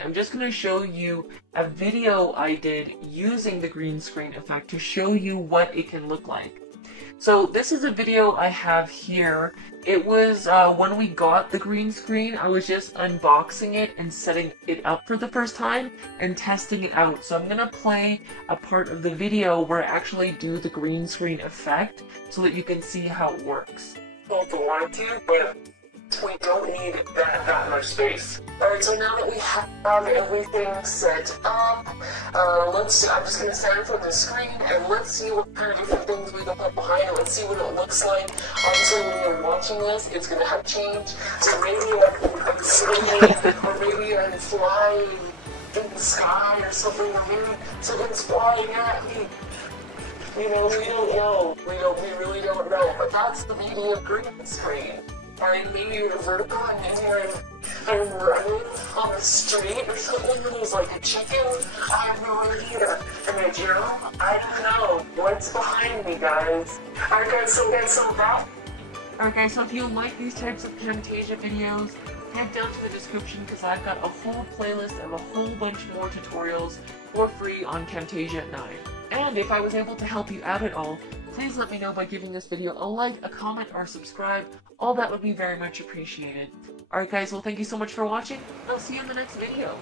I'm just going to show you a video I did using the green screen effect to show you what it can look like. So this is a video I have here. It was when we got the green screen, I was just unboxing it and setting it up for the first time and testing it out. So I'm going to play a part of the video where I actually do the green screen effect so that you can see how it works. Well, if we wanted to, but we don't need that much space. Alright, so now that we have everything set up, I'm just going to stand in front of the screen and let's see what kind of different things we can put behind it. Let's see what it looks like. Obviously, when you're watching this, it's going to have changed. So maybe I'm swimming, or maybe I'm flying in the sky or something, or maybe something's flying at me. You know, we don't know. We really don't know. But that's the beauty of green screen. Alright, maybe you're vertical and maybe I'm running on the street or something and there's like a chicken. I have no idea. And a giraffe? I don't know. What's behind me, guys? Alright guys, so that. Alright guys, so if you like these types of Camtasia videos, head down to the description because I've got a whole playlist of a whole bunch more tutorials for free on Camtasia 9. And if I was able to help you out at all, please let me know by giving this video a like, a comment, or subscribe. All that would be very much appreciated. Alright guys, well thank you so much for watching. I'll see you in the next video.